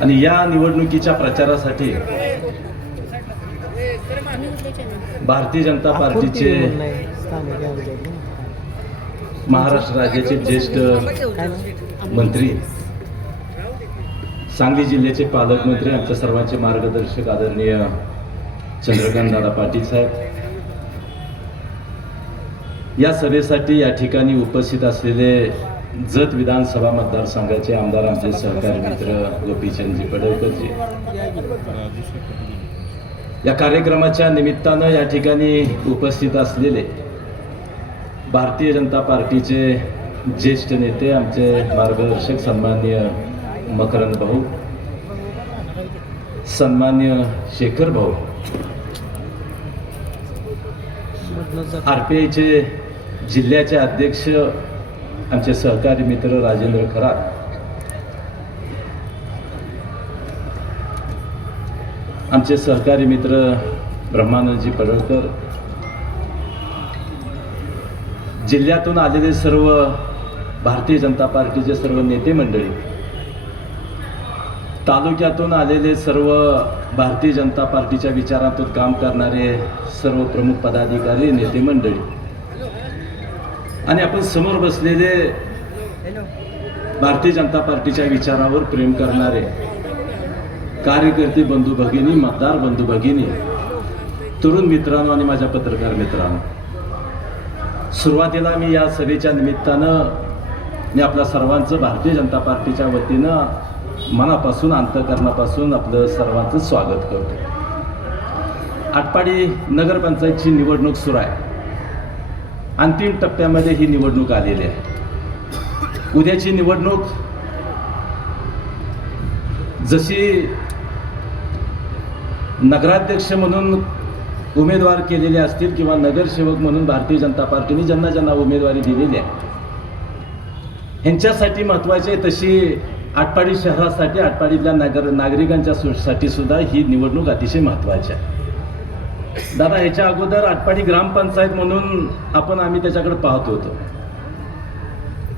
आणि या निवडणुकीच्या प्रचारासाठी भारतीय जनता पार्टीचे महाराष्ट्र राज्याचे ज्येष्ठ मंत्री, सांगली जिल्ह्याचे पालकमंत्री, आमच्या सर्वांचे मार्गदर्शक आदरणीय चंद्रकांत दादा पाटील साहेब, या सभेसाठी या ठिकाणी उपस्थित असलेले जत विधानसभा मतदारसंघाचे आमदार, आमचे सहकारी मित्र गोपीचंदजी पडळकरजी, या कार्यक्रमाच्या निमित्तानं या ठिकाणी उपस्थित असलेले भारतीय जनता पार्टीचे ज्येष्ठ नेते, आमचे मार्गदर्शक सन्माननीय मकरंद भाऊ, सन्मान्य शेखर भाऊ, RPIचे जिल्ह्याचे अध्यक्ष आमचे सहकारी मित्र राजेंद्र खरात, आमचे सहकारी मित्र ब्रह्मानंदजी पडळकर, जिल्ह्यातून आलेले सर्व भारतीय जनता पार्टीचे सर्व नेते मंडळी, तालुक्यातून आलेले सर्व भारतीय जनता पार्टीच्या विचारातून काम करणारे सर्व प्रमुख पदाधिकारी, नेते मंडळी, आणि आपण समोर बसलेले भारतीय जनता पार्टीच्या विचारावर प्रेम करणारे कार्यकर्ते बंधू भगिनी, मतदार बंधू भगिनी, तरुण मित्रांनो आणि माझ्या पत्रकार मित्रांनो, सुरुवातीला मी या सभेच्या निमित्तानं मी आपल्या सर्वांचं भारतीय जनता पार्टीच्या वतीनं मनापासून, अंतःकरणापासून आपलं सर्वांचं स्वागत करतो. आटपाडी नगरपंचायतची निवडणूक सुरू आहे. अंतिम टप्प्यामध्ये ही निवडणूक आलेली आहे. उद्याची निवडणूक जशी नगराध्यक्ष म्हणून उमेदवार केलेले असतील किंवा नगरसेवक म्हणून भारतीय जनता पार्टीने ज्यांना ज्यांना उमेदवारी दिलेली आहे ह्यांच्यासाठी महत्त्वाची आहे, तशी आटपाडी शहरासाठी, आटपाडीतल्या नागरिकांच्या साठी सुद्धा ही निवडणूक अतिशय महत्त्वाची आहे. दादा, ह्याच्या अगोदर आटपाडी ग्रामपंचायत म्हणून आम्ही त्याच्याकडे पाहत होतो,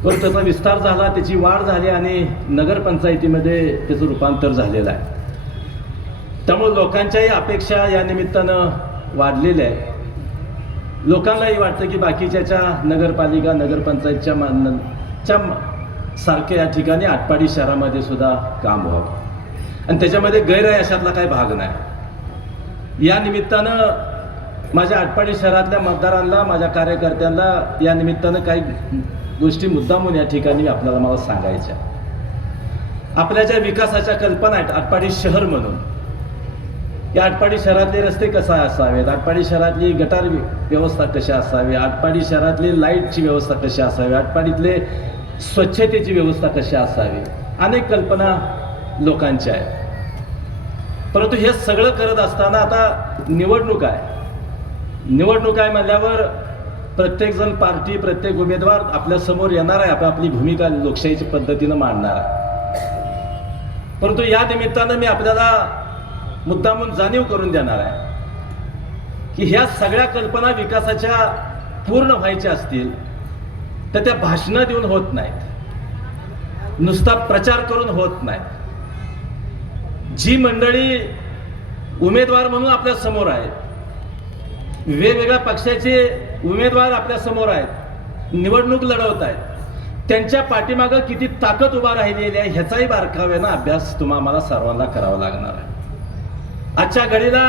पण त्याचा विस्तार झाला, त्याची वाढ झाली आणि नगरपंचायतीमध्ये त्याचं रूपांतर झालेलं आहे. त्यामुळे लोकांच्याही अपेक्षा या निमित्तानं वाढलेल्या आहेत. लोकांनाही वाटतं की बाकीच्या नगरपालिका, नगरपंचायतच्या सारख्या या ठिकाणी आटपाडी शहरामध्ये सुद्धा काम व्हावं आणि त्याच्यामध्ये गैर आहे अशातला काही भाग नाही. या निमित्तानं माझ्या आटपाडी शहरातल्या मतदारांना, माझ्या कार्यकर्त्यांना या निमित्तानं काही गोष्टी मुद्दामून या ठिकाणी आपल्याला मला सांगायच्या. आपल्या ज्या विकासाच्या कल्पना आहेत आटपाडी शहर म्हणून, या आटपाडी शहरातले रस्ते कसे असावेत, आटपाडी शहरातली गटार व्यवस्था कशी असावी, आटपाडी शहरातली लाईटची व्यवस्था कशी असावी, आटपाडीतले स्वच्छतेची व्यवस्था कशी असावी, अनेक कल्पना लोकांच्या आहेत. परंतु हे सगळं करत असताना आता निवडणूक आहे म्हणल्यावर प्रत्येकजण पार्टी, प्रत्येक उमेदवार आपल्या समोर येणार आहे, आपली भूमिका लोकशाहीच्या पद्धतीनं मांडणार आहे. परंतु या निमित्तानं मी आपल्याला मुद्दामून जाणीव करून देणार आहे की ह्या सगळ्या कल्पना विकासाच्या पूर्ण व्हायच्या असतील तर त्या भाषणं देऊन होत नाहीत, नुसता प्रचार करून होत नाहीत. जी मंडळी उमेदवार म्हणून आपल्या समोर आहेत, वेगवेगळ्या पक्षाचे उमेदवार आपल्या समोर आहेत, निवडणूक लढवत आहेत, त्यांच्या पाठीमागं किती ताकद उभा राहिलेली आहे ह्याचाही बारकाव्यानं अभ्यास आम्हाला सर्वांना करावा लागणार आहे. आजच्या घडीला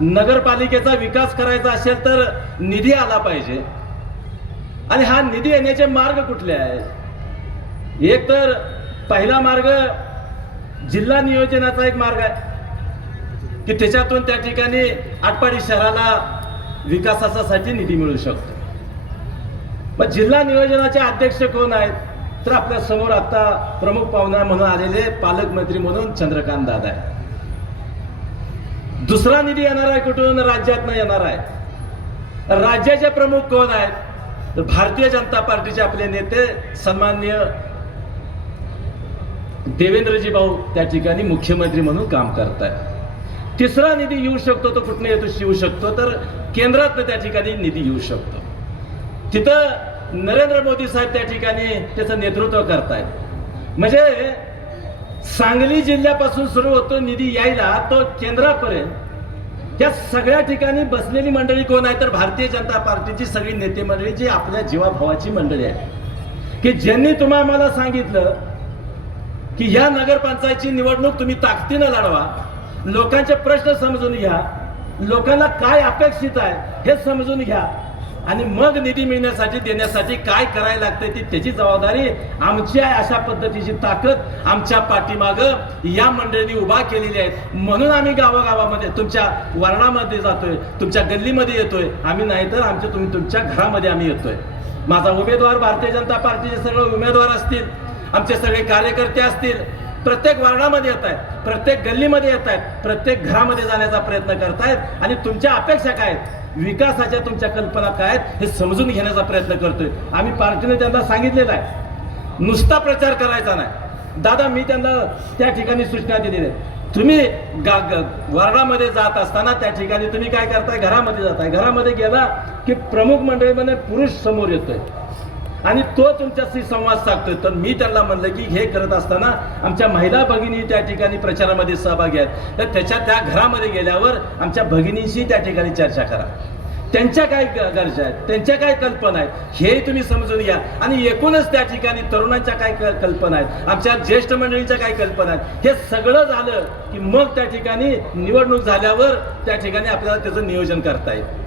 नगरपालिकेचा विकास करायचा असेल तर निधी आला पाहिजे, आणि हा निधी येण्याचे मार्ग कुठले आहेत? एक तर पहिला मार्ग जिल्हा नियोजनाचा एक मार्ग आहे की त्याच्यातून त्या ठिकाणी आटपाडी शहराला विकासासाठी निधी मिळू शकतो. मग जिल्हा नियोजनाचे अध्यक्ष कोण आहेत? तर आपल्या समोर आता प्रमुख पाहुणा म्हणून आलेले पालकमंत्री म्हणून चंद्रकांत दादा आहे. दुसरा निधी येणार आहे कुठून? राज्यातनं येणार आहे. राज्याचे प्रमुख कोण आहेत? तर भारतीय जनता पार्टीचे आपले नेते सन्माननीय देवेंद्रजी भाऊ त्या ठिकाणी मुख्यमंत्री म्हणून काम करतायत. तिसरा निधी येऊ शकतो तो कुठून येऊ शकतो? तर केंद्रात त्या ठिकाणी निधी येऊ शकतो. तिथं नरेंद्र मोदी साहेब त्या ठिकाणी त्याचं नेतृत्व करतायत. म्हणजे सांगली जिल्ह्यापासून सुरू होतो निधी यायला तो केंद्रापर्यंत या सगळ्या ठिकाणी बसलेली मंडळी कोण आहे तर भारतीय जनता पार्टीची सगळी नेते मंडळी जी आपल्या जीवाभावाची मंडळी आहे की ज्यांनी आम्हाला सांगितलं की या नगरपंचायतची निवडणूक तुम्ही ताकदीनं लढवा, लोकांचे प्रश्न समजून घ्या, लोकांना काय अपेक्षित आहे हे समजून घ्या आणि मग निधी मिळण्यासाठी देण्यासाठी काय करायला लागतंय ती त्याची जबाबदारी आमची आहे, अशा पद्धतीची ताकद आमच्या पाठीमागं या मंडळींनी उभा केलेली आहे. म्हणून आम्ही गावागावामध्ये तुमच्या वर्णामध्ये जातोय, तुमच्या गल्लीमध्ये येतोय. आम्ही नाही तर तुम्ही तुमच्या घरामध्ये आम्ही येतोय. माझा उमेदवार भारतीय जनता पार्टीचे सगळे उमेदवार असतील, आमचे सगळे कार्यकर्ते असतील, प्रत्येक वार्डामध्ये येत आहेत, प्रत्येक गल्लीमध्ये येत आहेत, प्रत्येक घरामध्ये जाण्याचा प्रयत्न करतायत आणि तुमच्या अपेक्षा काय आहेत, विकासाच्या तुमच्या कल्पना काय आहेत हे समजून घेण्याचा प्रयत्न करतोय. आम्ही पार्टीने त्यांना सांगितलेलं आहे, नुसता प्रचार करायचा नाही. दादा मी त्यांना त्या ठिकाणी सूचना दिलेल्या आहेत. तुम्ही वार्डामध्ये जात असताना त्या ठिकाणी तुम्ही काय करताय, घरामध्ये जाताय, घरामध्ये गेला की प्रमुख मंडळीमध्ये पुरुष समोर येतोय आणि तो तुमच्याशी संवाद साधतोय. तर मी त्यांना म्हणलं की हे करत असताना आमच्या महिला भगिनी त्या ठिकाणी प्रचारामध्ये सहभागी आहेत, तर त्या घरामध्ये गेल्यावर आमच्या भगिनींशी त्या ठिकाणी चर्चा करा, त्यांच्या काय गरजा आहेत, त्यांच्या काय कल्पना आहेत हे तुम्ही समजून घ्या आणि एकूणच त्या ठिकाणी तरुणांच्या काय कल्पना आहेत, आमच्या ज्येष्ठ मंडळींच्या काय कल्पना आहेत, हे सगळं झालं की मग त्या ठिकाणी निवडणूक झाल्यावर त्या ठिकाणी आपल्याला त्याचं नियोजन करता येईल.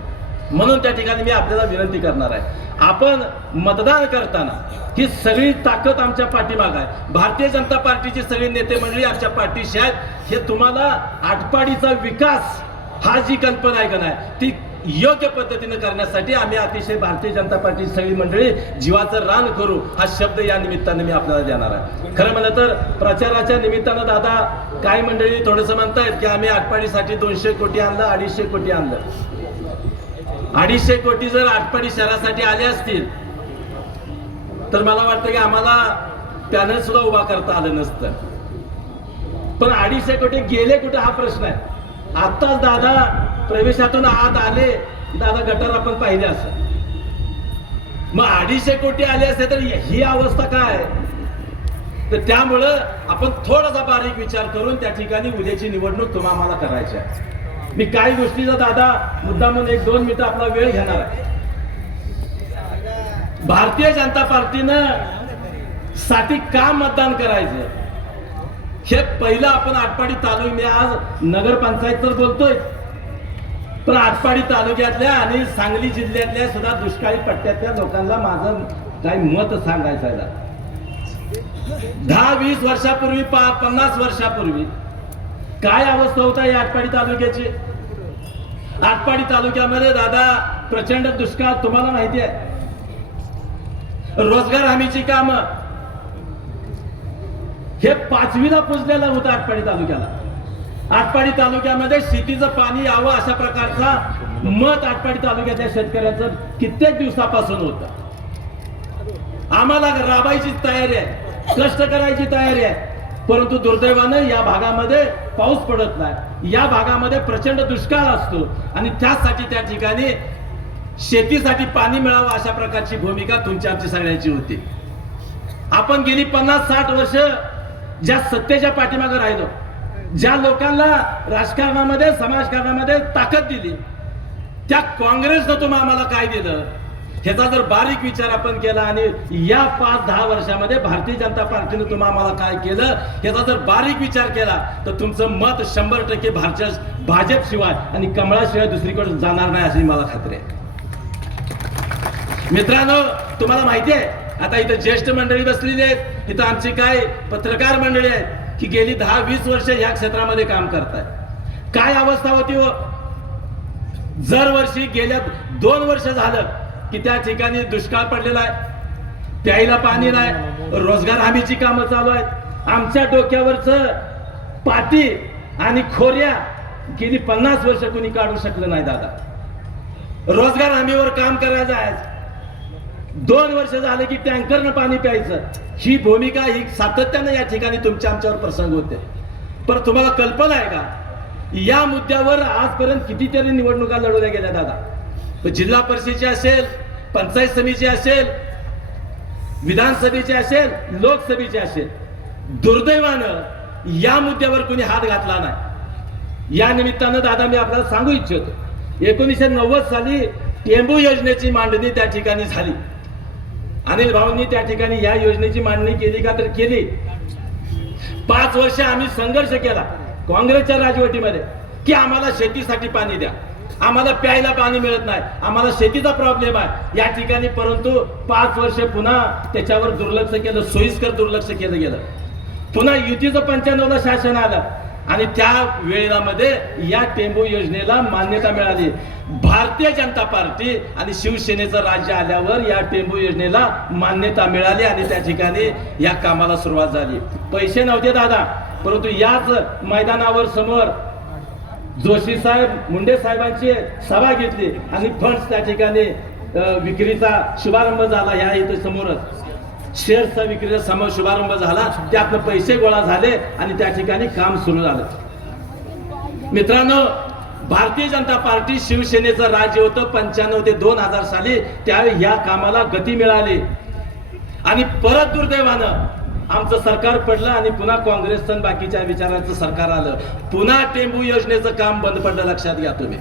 म्हणून त्या ठिकाणी मी आपल्याला विनंती करणार आहे, आपण मतदान करताना ही सगळी ताकद आमच्या पाठीमाग आहे. भारतीय जनता पार्टीची सगळी नेते मंडळी आमच्या पाठीशी आहेत. हे तुम्हाला आटपाडीचा विकास हा जी कल्पना आहे का नाही ती योग्य पद्धतीने करण्यासाठी आम्ही अतिशय भारतीय जनता पार्टीची सगळी मंडळी जीवाचं रान करू हा शब्द या निमित्ताने मी आपल्याला देणार आहे. खरं म्हणलं तर प्रचाराच्या निमित्तानं दादा काही मंडळी थोडंसं म्हणतायत की आम्ही आटपाडीसाठी 200 कोटी आणलं, 250 कोटी आणलं. 250 कोटी जर आटपाडी शहरासाठी आले असतील तर मला वाटतं की आम्हाला पॅनल सुद्धा उभा करता आलं नसतं. पण 250 कोटी गेले कुठे हा प्रश्न आहे. आताच दादा प्रवेशातून आत आले, दादा गटार आपण पाहिले असं, मग 250 कोटी आले असते तर ही अवस्था काय. तर त्यामुळं आपण थोडासा बारीक विचार करून त्या ठिकाणी उद्याची निवडणूक आम्हाला करायची आहे. मी काही गोष्टीचा दादा मुद्दा म्हणून 1-2 मिनिटं आपला वेळ घेणार आहे. भारतीय जनता पार्टीनं साठी का मतदान करायचं हे पहिलं आपण आटपाडी तालुक्यात, मी आज नगरपंचायत तर बोलतोय पण आटपाडी तालुक्यातल्या आणि सांगली जिल्ह्यातल्या सुद्धा दुष्काळी पट्ट्यातल्या लोकांना माझं काही मत सांगायचं आहे. 10-20 वर्षापूर्वी 50 वर्षापूर्वी काय अवस्था होता या आटपाडी तालुक्याची. आटपाडी तालुक्यामध्ये दादा प्रचंड दुष्काळ तुम्हाला माहिती आहे. रोजगार हमीची काम हे 5वीला पुजलेलं होतं आटपाडी तालुक्याला. आटपाडी तालुक्यामध्ये शेतीचं पाणी यावं अशा प्रकारचा मत आटपाडी तालुक्यातल्या शेतकऱ्यांचं कित्येक दिवसापासून होतं. आम्हाला राबायची तयारी आहे, कष्ट करायची तयारी आहे, परंतु दुर्दैवानं या भागामध्ये पाऊस पडत नाही, या भागामध्ये प्रचंड दुष्काळ असतो आणि त्यासाठी त्या ठिकाणी शेतीसाठी पाणी मिळावं अशा प्रकारची भूमिका तुमची आमची सगळ्यांची होती. आपण गेली 50-60 वर्ष ज्या सत्तेच्या पाठीमागे राहिलो, ज्या लोकांना राजकारणामध्ये समाजकारणामध्ये ताकद दिली, त्या काँग्रेसनं तुम्ही आम्हाला काय दिलं ह्याचा जर बारीक विचार आपण केला आणि या 5-10 वर्षामध्ये भारतीय जनता पार्टीने तुम्ही आम्हाला काय केलं ह्याचा जर बारीक विचार केला तर तुमचं मत 100% भाजप शिवाय आणि कमळाशिवाय दुसरीकडे जाणार नाही अशी मला खात्री आहे. मित्रांनो तुम्हाला माहिती आहे आता इथं ज्येष्ठ मंडळी बसलेली आहेत, इथं आमची काय पत्रकार मंडळी आहेत की गेली 10-20 वर्ष या क्षेत्रामध्ये काम करतायत. काय अवस्था होती हो. दर वर्षी गेल्या 2 वर्ष झालं की त्या ठिकाणी दुष्काळ पडलेला आहे, प्यायला पाणी नाही, रोजगार हमीची कामं चालू आहेत. आमच्या डोक्यावरचं पाटी आणि खोऱ्या गेली 50 वर्ष कोणी काढू शकलं नाही दादा. रोजगार हमीवर काम करायचं आहे. 2 वर्ष झाले की टँकरनं पाणी प्यायचं, ही भूमिका ही सातत्यानं या ठिकाणी तुमच्या आमच्यावर प्रसंग होते. पण तुम्हाला कल्पना आहे का या मुद्द्यावर आजपर्यंत कितीतरी निवडणुका लढवल्या गेल्या दादा. जिल्हा परिषदेची असेल, पंचायत समितीची असेल, विधानसभेची असेल, लोकसभेची असेल, दुर्दैवानं या मुद्द्यावर कोणी हात घातला नाही. या निमित्तानं दादा मी आपल्याला सांगू इच्छितो, 1990 साली टेंबू योजनेची मांडणी त्या ठिकाणी झाली. अनिल भाऊंनी त्या ठिकाणी या योजनेची मांडणी केली का तर केली. 5 वर्ष आम्ही संघर्ष केला काँग्रेसच्या राजवटीमध्ये की आम्हाला शेतीसाठी पाणी द्या, आम्हाला प्यायला पाणी मिळत नाही, आम्हाला शेतीचा प्रॉब्लेम आहे या ठिकाणी. परंतु 5 वर्ष पुन्हा त्याच्यावर दुर्लक्ष केलं, सोयीस्कर दुर्लक्ष केलं गेलं. पुन्हा युतीचं 95ला शासन आलं आणि त्या वेळेमध्ये या टेंबू योजनेला मान्यता मिळाली. भारतीय जनता पार्टी आणि शिवसेनेचं राज्य आल्यावर या टेंबू योजनेला मान्यता मिळाली आणि त्या ठिकाणी या कामाला सुरुवात झाली. पैसे नव्हते दादा, परंतु याच मैदानावर समोर जोशी साहेब, मुंडे साहेबांची सभा घेतली आणि फंड्स त्या ठिकाणी विक्रीचा शुभारंभ झाला. या इथे समोरच शेअर्सचा विक्रीचा शुभारंभ झाला, त्यातनं पैसे गोळा झाले आणि त्या ठिकाणी काम सुरू झालं. मित्रांनो, भारतीय जनता पार्टी शिवसेनेचं राज्य होतं 95 ते 2000 साली. त्यावेळी या कामाला गती मिळाली आणि परत दुर्दैवानं आमचं सरकार पडलं आणि पुन्हा काँग्रेसचं बाकीच्या विचारांचं सरकार आलं. पुन्हा टेंबू योजनेचं काम बंद पडलं. लक्षात घ्या तुम्ही.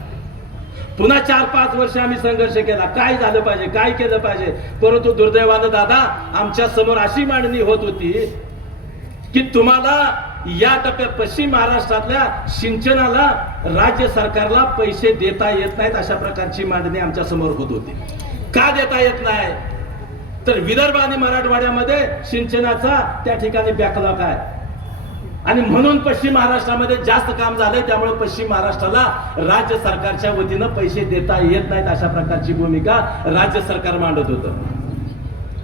पुन्हा 4-5 वर्ष आम्ही संघर्ष केला, काय झालं पाहिजे, काय केलं पाहिजे. परंतु दुर्दैवानं दादा आमच्या समोर अशी मांडणी होत होती की तुम्हाला या टप्प्यात पश्चिम महाराष्ट्रातल्या सिंचनाला राज्य सरकारला पैसे देता येत नाहीत, अशा प्रकारची मांडणी आमच्या समोर होत होती. का देता येत नाही तर विदर्भ आणि मराठवाड्यामध्ये सिंचनाचा त्या ठिकाणी बॅकलॉग आहे आणि म्हणून पश्चिम महाराष्ट्रामध्ये जास्त काम झालंय. त्यामुळे पश्चिम महाराष्ट्राला राज्य सरकारच्या वतीनं पैसे देता येत नाहीत, अशा प्रकारची भूमिका राज्य सरकार मांडत होतं.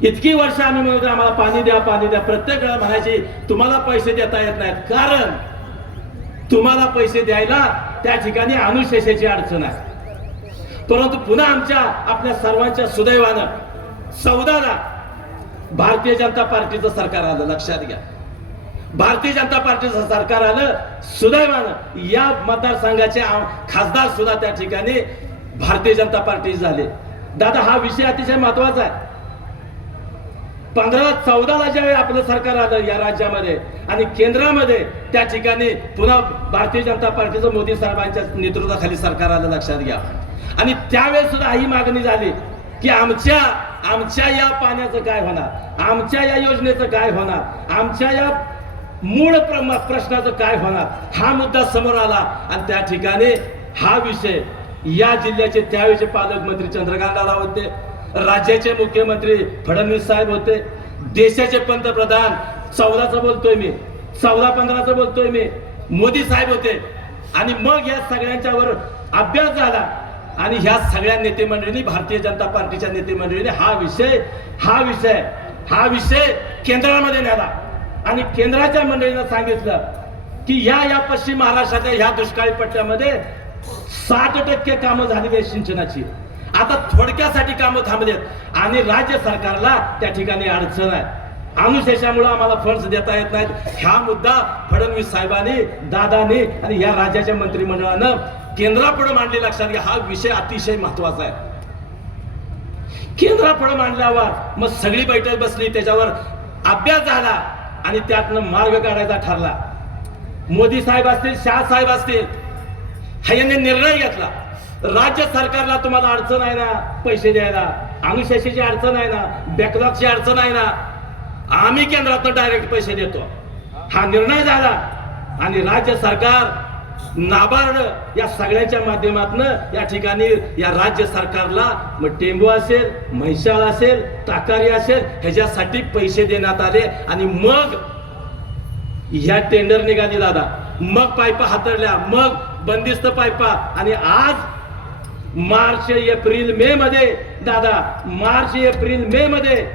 इतकी वर्ष आम्ही म्हणतो आम्हाला पाणी द्या, पाणी द्या. प्रत्येक वेळा म्हणायची तुम्हाला पैसे देता येत नाहीत, कारण तुम्हाला पैसे द्यायला त्या ठिकाणी अनुशेषाची अडचण आहे. परंतु पुन्हा आपल्या सर्वांच्या सुदैवानं 14ला भारतीय जनता पार्टीचं सरकार आलं. लक्षात घ्या, भारतीय जनता पार्टीचं सरकार आलं. सुदैवानं या मतदारसंघाचे खासदार सुद्धा त्या ठिकाणी भारतीय जनता पार्टी झाले. दादा हा विषय अतिशय महत्वाचा आहे. 14ला ज्यावेळी आपलं सरकार आलं या राज्यामध्ये आणि केंद्रामध्ये त्या ठिकाणी पुन्हा भारतीय जनता पार्टीचं मोदी साहेबांच्या नेतृत्वाखाली सरकार आलं. लक्षात घ्या. आणि त्यावेळेस सुद्धा ही मागणी झाली की आमच्या या पाण्याचं काय होणार, आमच्या या योजनेचं काय होणार, आमच्या या मूळ प्रश्नाचं काय होणार. हा मुद्दा समोर आला आणि त्या ठिकाणी हा विषय या जिल्ह्याचे त्यावेळेचे पालकमंत्री चंद्रकांतदादा होते, राज्याचे मुख्यमंत्री फडणवीस साहेब होते, देशाचे पंतप्रधान 14चं बोलतोय मी, 14-15चं बोलतोय मी, मोदी साहेब होते. आणि मग या सगळ्यांच्यावर अभ्यास झाला आणि ह्या सगळ्या नेते मंडळींनी, भारतीय जनता पार्टीच्या नेते मंडळींनी हा विषय केंद्रामध्ये नेला आणि केंद्राच्या मंडळींना सांगितलं की या पश्चिम महाराष्ट्राच्या ह्या दुष्काळी पट्ट्यामध्ये 60% कामं झालेली आहेत सिंचनाची. आता थोडक्यासाठी कामं थांबलेत आणि राज्य सरकारला त्या ठिकाणी अडचण आहे, अनुशेषामुळे आम्हाला फंड्स देता येत नाहीत. हा मुद्दा फडणवीस साहेबांनी, दादांनी आणि या राज्याच्या मंत्रिमंडळानं केंद्रापुढे मांडले. लक्षात घ्या, हा विषय अतिशय महत्वाचा आहे. केंद्रापुढे मांडल्यावर मग सगळी बैठक बसली, त्याच्यावर अभ्यास झाला आणि त्यातनं मार्ग काढायचा ठरला. मोदी साहेब असतील, शाह साहेब असतील, ह्यांनी निर्णय घेतला राज्य सरकारला तुम्हाला अडचण आहे ना पैसे द्यायला, अनुशेषाची अडचण आहे ना, बॅकलॉगची अडचण आहे ना, आम्ही केंद्रातून डायरेक्ट पैसे देतो. हा निर्णय झाला आणि राज्य सरकार, नाबार्ड या सगळ्यांच्या माध्यमातून या ठिकाणी या राज्य सरकारला मग टेंबू असेल, म्हैसाळ असेल, ताकारी असेल ह्याच्यासाठी पैसे देण्यात आले. आणि मग ह्या टेंडर निघाली दादा, मग पाईपा हातरल्या, मग बंदिस्त पाईपा. आणि आज मार्च एप्रिल मे मध्ये दादा, मार्च एप्रिल मे मध्ये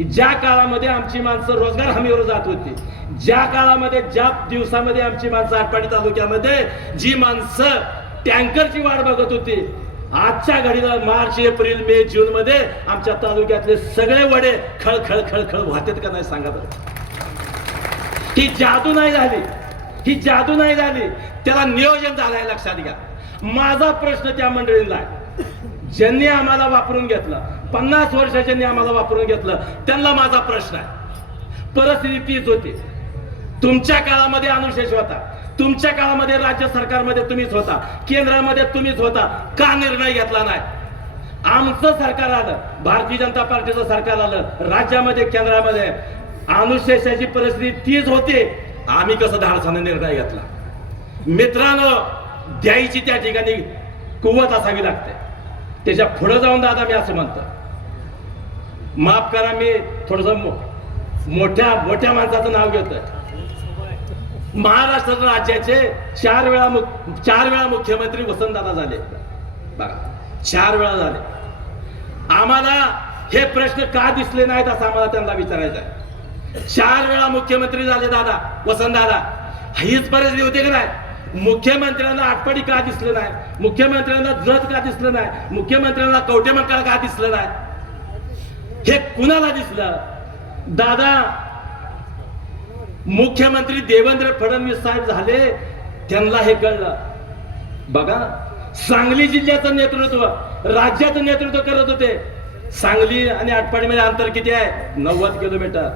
ज्या काळामध्ये आमची माणसं रोजगार हमीवर जात होती, ज्या काळामध्ये, ज्या दिवसामध्ये आमची माणसं आटपाडी तालुक्यामध्ये जी माणसं टँकरची वाट बघत होती, आजच्या घडीला मार्च एप्रिल मे जून मध्ये आमच्या तालुक्यातले सगळे वडे खळ खळ खळ खळ वाहतात का नाही सांगा बरं. ही जादू नाही झाली, ही जादू नाही झाली, त्याला नियोजन झालंय. लक्षात घ्या. माझा प्रश्न त्या मंडळींना आहे, ज्यांनी आम्हाला वापरून घेतलं, 50 वर्षाच्यांनी आम्हाला वापरून घेतलं, त्यांना माझा प्रश्न आहे. परिस्थिती तीच होती. तुमच्या काळामध्ये अनुशेष होता, तुमच्या काळामध्ये राज्य सरकारमध्ये तुम्हीच होता, केंद्रामध्ये तुम्हीच होता, का निर्णय घेतला नाही? आमचं सरकार आलं, भारतीय जनता पार्टीचं सरकार आलं, राज्यामध्ये केंद्रामध्ये अनुशेषाची परिस्थिती तीच होती, आम्ही कसं धाडसाने निर्णय घेतला? मित्रांनो, द्यायची त्या ठिकाणी कुवत असावी लागते. त्याच्या पुढे जाऊन दादा मी असं म्हणतो, माफ करा मी थोडस मोठ्या माणसाचं नाव घेतोय. महाराष्ट्र राज्याचे चार वेळा मुख्यमंत्री वसंतदादा झाले बघा, 4 वेळा झाले. आम्हाला हे प्रश्न का दिसले नाहीत असं आम्हाला त्यांना विचारायचं आहे. 4 वेळा मुख्यमंत्री झाले दादा, वसंतदादा. हीच परिस्थिती होती की नाही? मुख्यमंत्र्यांना आटपाडी का दिसलं नाही? मुख्यमंत्र्यांना जत का दिसलं नाही? मुख्यमंत्र्यांना कवटेमंकाळ का दिसलं नाही? हे कुणाला दिसलं? दादा, मुख्यमंत्री देवेंद्र फडणवीस साहेब झाले, त्यांना हे कळलं. बघा, सांगली जिल्ह्याचं नेतृत्व, राज्याचं नेतृत्व करत होते. सांगली आणि आटपाडीमध्ये अंतर किती आहे? 90 किलोमीटर.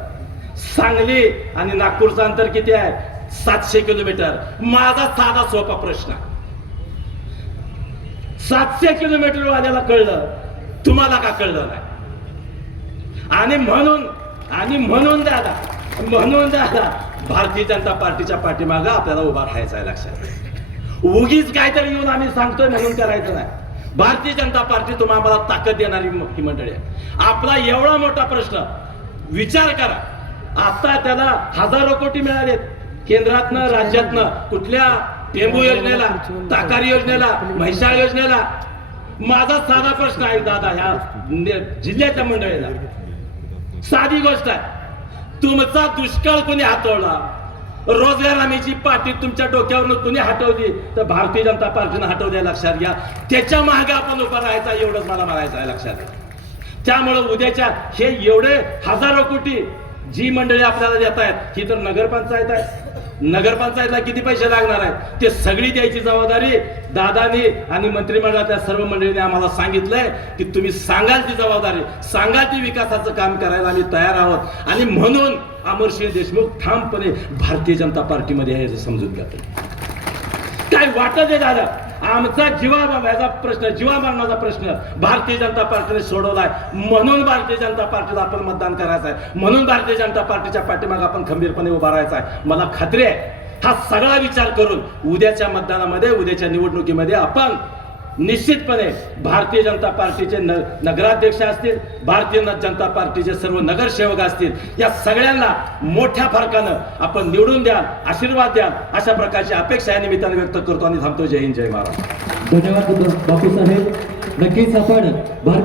सांगली आणि नागपूरचं अंतर किती आहे? 700 किलोमीटर. माझा साधा सोपा प्रश्न, 700 किलोमीटर वाल्याला कळलं, तुम्हाला का कळलं नाही? आणि म्हणून दादा भारतीय जनता पार्टीच्या पाठीमागं आपल्याला उभा राहायचं आहे. लक्षात, उगीच काहीतरी येऊन आम्ही सांगतोय म्हणून करायचं नाही. भारतीय जनता पार्टी तुम्हाला ताकद देणारी मोठी मंडळी आहे. आपला एवढा मोठा प्रश्न विचार करा, आता त्याला हजारो कोटी मिळालेत केंद्रातनं, राज्यातनं. कुठल्या? टेंबू योजनेला, ताकारी योजनेला, म्हैसाळ योजनेला. माझा साधा प्रश्न आहे दादा, ह्या जिल्ह्याच्या मंडळीला साधी गोष्ट आहे, तुमचा दुष्काळ कोणी हातवला? रोजगार हमीची पाटी तुमच्या डोक्यावरून कोणी हटवली? तर भारतीय जनता पार्टीनं हटवली. लक्षात घ्या, त्याच्या मागे आपण उभा राहायचा, एवढंच मला म्हणायचं आहे. लक्षात. त्यामुळे उद्याच्या हे एवढे हजारो कोटी जी मंडळी आपल्याला देत आहेत, ही तर नगरपंचायत आहे. नगरपंचायतला किती पैसे लागणार आहेत ते सगळी द्यायची जबाबदारी दादानी आणि मंत्रिमंडळातल्या सर्व मंडळींनी आम्हाला सांगितलंय की तुम्ही सांगाल ती जबाबदारी, सांगाल ती विकासाचं काम करायला आम्ही तयार आहोत. आणि म्हणून अमरसिंह देशमुख ठामपणे भारतीय जनता पार्टीमध्ये आहे, समजून घ्या. काय वाटत आहे दादा? आमचा जीवाचा प्रश्न, जीवामरणाचा प्रश्न भारतीय जनता पार्टीने सोडवलाय. म्हणून भारतीय जनता पार्टीला आपण मतदान करायचं आहे, म्हणून भारतीय जनता पार्टीच्या पाठीमागे आपण खंबीरपणे उभा राहायचा आहे. मला खात्री आहे, हा सगळा विचार करून उद्याच्या मतदानामध्ये, उद्याच्या निवडणुकीमध्ये आपण निश्चितपणे भारतीय जनता पार्टीचे नगराध्यक्ष असतील, भारतीय जनता पार्टीचे सर्व नगरसेवक असतील, या सगळ्यांना मोठ्या फरकानं आपण निवडून द्याल, आशीर्वाद द्याल, अशा प्रकारची अपेक्षा या निमित्ताने व्यक्त करतो आणि थांबतो. जय हिंद, जय महाराष्ट्र. धन्यवाद बापू साहेब. नक्कीच आपण भारतीय